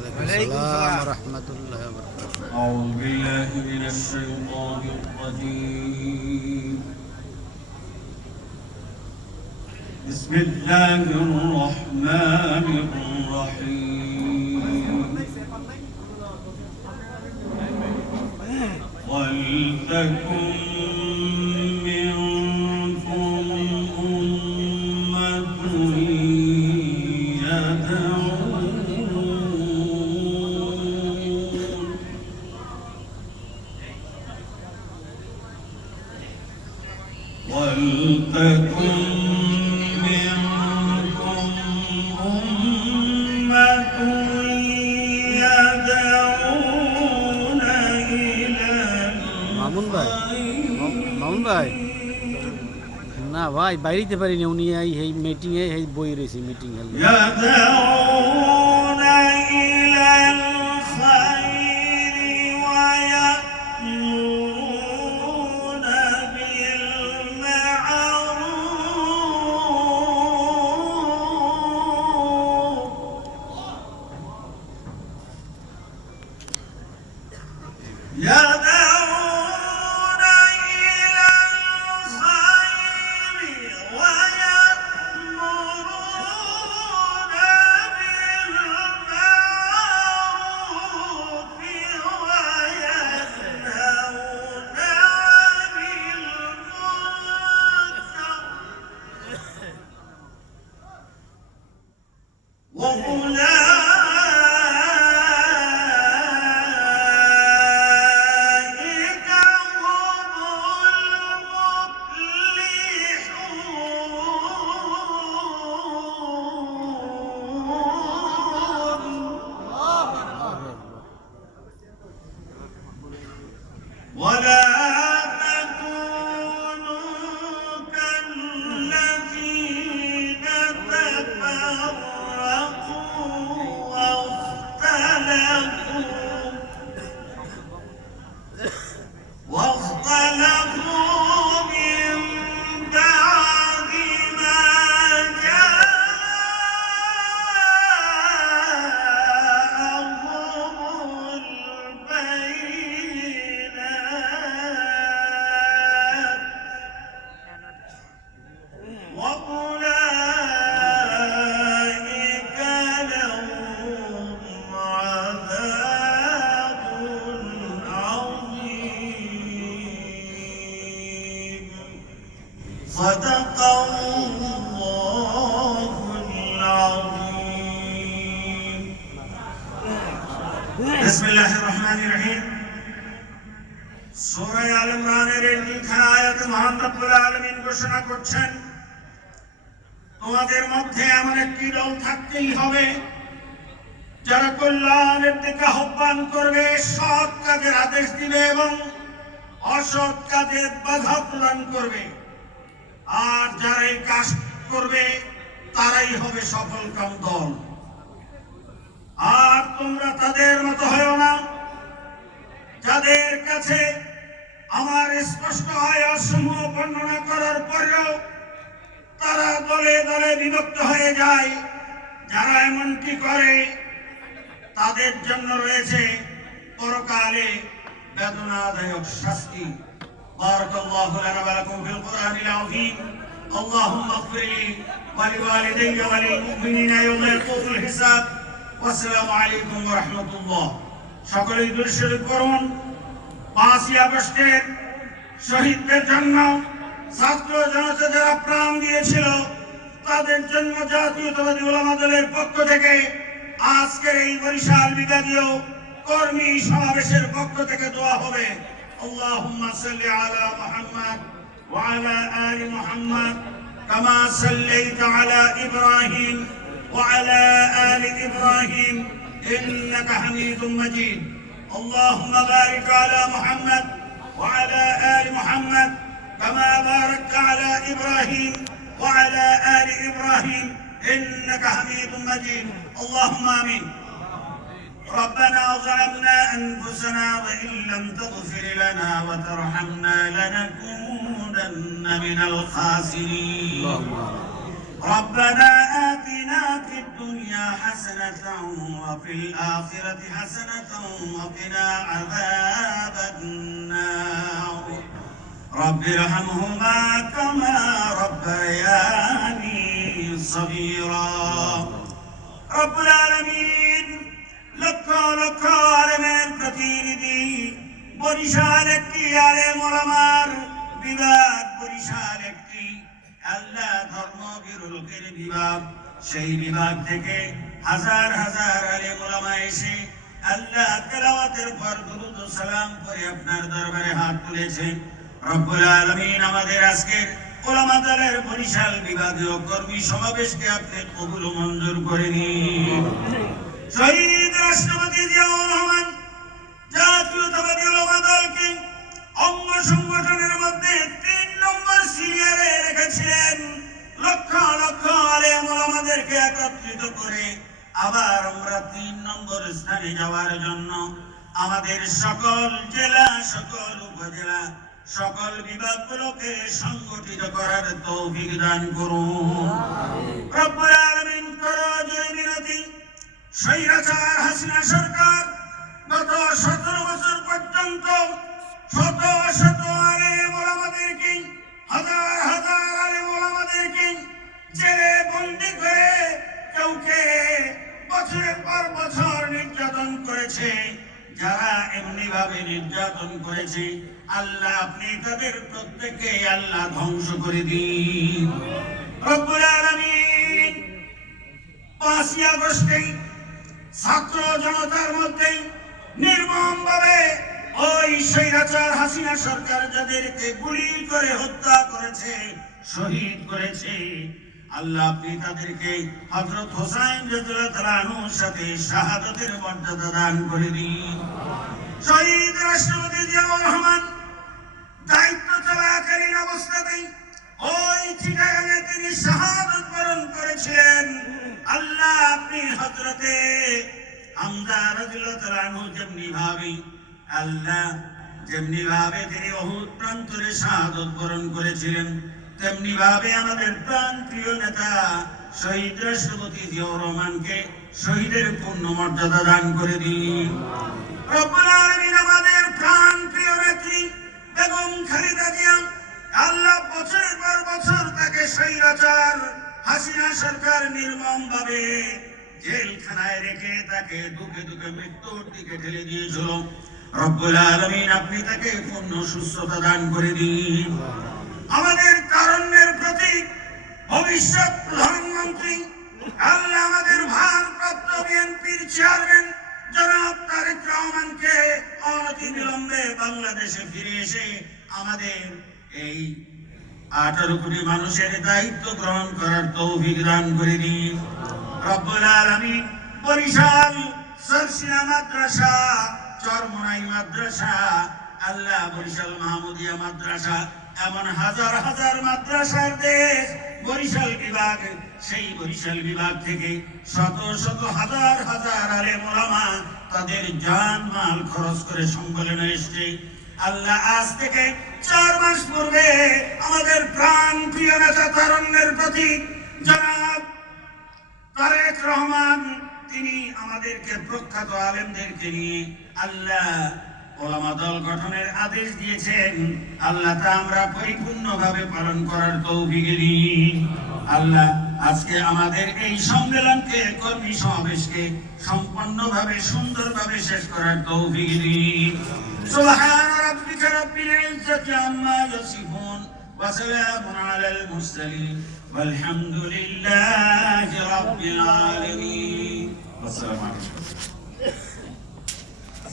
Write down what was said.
وعليكم السلام ورحمة الله وبركاته. أعوذ بالله من الشيطان الرجيم. بسم الله الرحمن الرحيم. ولتكن منكم أمة ولتكن منكم أمة يدعون إلى মামুন ভাই না ভাই বাইরেতে পারিনি উনি এই মিটিংয়ে এই বই রয়েছে মিটিং يدعون إلى الخير ويأمرون بالمعروف ولا تكونوا كالذين تفرقوا واختلفوا من بعد ما جاءهم البينات وأولئك لهم عذاب عظيم. صدق الله العظيم. بسم الله الرحمن الرحيم. সূরা আল ইমরানের এই তিনখানা আয়াতে মহান রব্বুল আলামিন ঘোষণা করছেন, তোমাদের মধ্যে এমন একটি দল থাকতেই হবে যারা কল্যাণের দিকে আহ্বান করবে, সৎ কাজের আদেশ দিবে এবং অসৎ কাজের বাধা প্রদান করবে। আর যারা এই কাজ করবে তারাই হবে সফলকাম দল। আর তোমরা তাদের মতো হয়ো না যাদের কাছে আমার স্পষ্ট আয়াতসমূহ বর্ণনা করার পরেও তারা দলে দলে বিভক্ত হয়ে যায়। যারা এমনটি করে তাদের জন্য রয়েছে পরকালে বেদনাদায়ক শাস্তি। বারাকাল্লাহু লানা ওয়া লাকুম ফিল কুরআনিল আযীম। আল্লাহুম্মা ইগফির লি ওয়া লিওয়ালিদাইয়া ওয়া লিল মুমিনিনা ইয়াওমা ইয়াকুমুল হিসাব। ওয়াসসালামু আলাইকুম ওয়া রাহমাতুল্লাহ। সকলেই দুরূদ শরীফ পড়ুন। 5ই আগস্টের শহীদদের জন্য, ছাত্র জনতা যারা প্রাণ দিয়েছিল তাদের জন্য জাতীয়তাবাদী উলামা দলের পক্ষ থেকে আজকের এই বরিশাল বিভাগীয় কর্মী সমাবেশের পক্ষ থেকে দোয়া হবে। আল্লাহুম্মা সাল্লি আলা মুহাম্মদ ওয়া আলা আলি মুহাম্মদ কামা সাল্লাইতা আলা ইব্রাহিম ওয়া আলা আলি ইব্রাহিম ইন্নাকা হামিদুম মাজিদ। আল্লাহুম্মা বারিক আলা মুহাম্মদ ওয়া আলা আলি মুহাম্মদ كما باركت على إبراهيم وعلى آل إبراهيم إنك حميد مجيد. اللهم آمين. ربنا ظلمنا أنفسنا وإن لم تغفر لنا وترحمنا لنكونن من الخاسرين. ربنا آتنا في الدنيا حسنة وفي الآخرة حسنة وقنا عذاب النار رب ارحمهما كما ربياني صغيرا رب العالمين لك عالمين প্রতিনিধি বরিশাল একটি আলেম ওলামার বিভাগ বরিশাল একটি আল্লাহ ধর্মবীর লোকের বিভাগ সেই বিভাগ থেকে হাজার হাজার আলেম ওলামা এসে আল্লাহ তেলাওয়াতের পর দুরূদ ও সালাম করে আপনার দরবারে হাত তুলেছে রব্বুল আলামিন আমাদের আজকের ওলামা দলের বরিশাল বিভাগীয় কর্মী সমাবেশকে আপনি কবুল ও মঞ্জুর করে নিন শহীদ রাষ্ট্রপতি জিয়াউর রহমান জাতীয়তাবাদী ওলামা দলকে অঙ্গ সংগঠনের মধ্যে 3 নম্বর সিরিয়ালে রেখেছিলেন লক্ষ লক্ষ আলেম ওলামাদেরকে একত্রিত করে আবার আমরা 3 নম্বর স্থানে যাওয়ার জন্য আমাদের সকল জেলা সকল উপজেলা সকল বিভাগগুলোকে সংগঠিত করার তৌফিক দান করুন রব্বুল আলামিন করজোড়ে বিনতি স্বৈরাচার হাসিনা সরকার গত 17 বছর পর্যন্ত শত শত আলেম ওলামাদেরকে হাজার হাজার আলেম ওলামাদেরকে জেলে বন্দী করে কাউকে বছরের পর বছর নির্যাতন করেছে যারা এমনি ভাবে নির্যাতন করেছে আল্লাহ আপনি তাদের প্রত্যেককে আল্লাহ ধ্বংস করে দিন রব্বুল আলামিন 5 আগস্টে ছাত্র জনতার মধ্যে নির্মমভাবে ওই স্বৈরাচার হাসিনা সরকার যাদেরকে গুলি করে হত্যা করেছে শহীদ করেছে আল্লাহ আপনি তাদেরকে হযরত হোসেন রাদিয়াল্লাহু তাআলা আনহুর সাথে শাহাদাতের মর্যাদা দান করে দিন শহীদ রাষ্ট্রপতি জিয়াউর রহমান দায়িত্ব চলাকালীন অবস্থাতেই ওই চিটাগাঙে তিনি শাহাদাত বরণ করেছিলেন আল্লাহ আপনি হযরতে হামজা রাদিয়াল্লাহু তাআলা আনহু যেমনি ভাবে তিনি উহুদ প্রান্তরে শাহাদাত বরণ করেছিলেন তেমনি ভাবে আমাদের প্রাণপ্রিয় নেতা শহীদ রাষ্ট্রপতি জিয়াউর রহমানকে শহীদের পূর্ণ মর্যাদা দান করে দিন রব্বুল আলামিন আমাদের প্রাণপ্রিয় নেত্রী বেগম খালেদা জিয়া আল্লাহ বছরের পর বছর তাকে স্বৈরাচার হাসিনা সরকার নির্মমভাবে জেলখানায় রেখে তাকে দুঃখে দুঃখে মৃত্যুর দিকে ঠেলে দিয়েছিল রব্বুল আলামিন আপনি তাকে পূর্ণ সুস্থতা দান করে দিন আমাদের তারুণ্যের প্রতীক ভবিষ্যৎ প্রধানমন্ত্রী আল্লাহ আমাদের ভারপ্রাপ্ত বিএনপির চেয়ারম্যান জনাব তারেক রহমানকে অনতিবিলম্বে বাংলাদেশে ফিরে এসে আমাদের এই 18 কোটি মানুষের দায়িত্ব গ্রহণ করার তৌফিক দান করে দিন রব্বুল আলামিন বরিশাল সরসিনা মাদ্রাসা চরমোনাই মাদ্রাসা আল্লাহ বরিশাল মাহমুদিয়া মাদ্রাসা এমন হাজার হাজার মাদ্রাসার দেশ বরিশাল বিভাগ সেই বরিশাল বিভাগ থেকে শত শত হাজার হাজার আলেম ওলামা তাদের জান মাল খরচ করে সম্মেলনে এসেছে আল্লাহ আজ থেকে 4 মাস পূর্বে আমাদের প্রাণ প্রিয় নেতা তারুণ্যের প্রতীক জনাব তারেক রহমান তিনি আমাদেরকে প্রখ্যাত আলেমদেরকে নিয়ে আল্লাহ ওলামা দল গঠনের আদেশ দিয়েছেন আল্লাহ তা আমরা পরিপূর্ণভাবে পালন করার তৌফিক দিন আল্লাহ আজকে আমাদের এই সম্মেলনকে কর্মী সমাবেশকে সম্পূর্ণভাবে সুন্দরভাবে শেষ করার তৌফিক দিন সুবহান রাব্বিকা রাব্বিল ইজ্জাতি আম্মা ইয়াসিফুন ওয়া সালামুন আলাল মুরসালিন ওয়ালহামদুলিল্লাহি রাব্বিল আলামিন আসসালামু আলাইকুম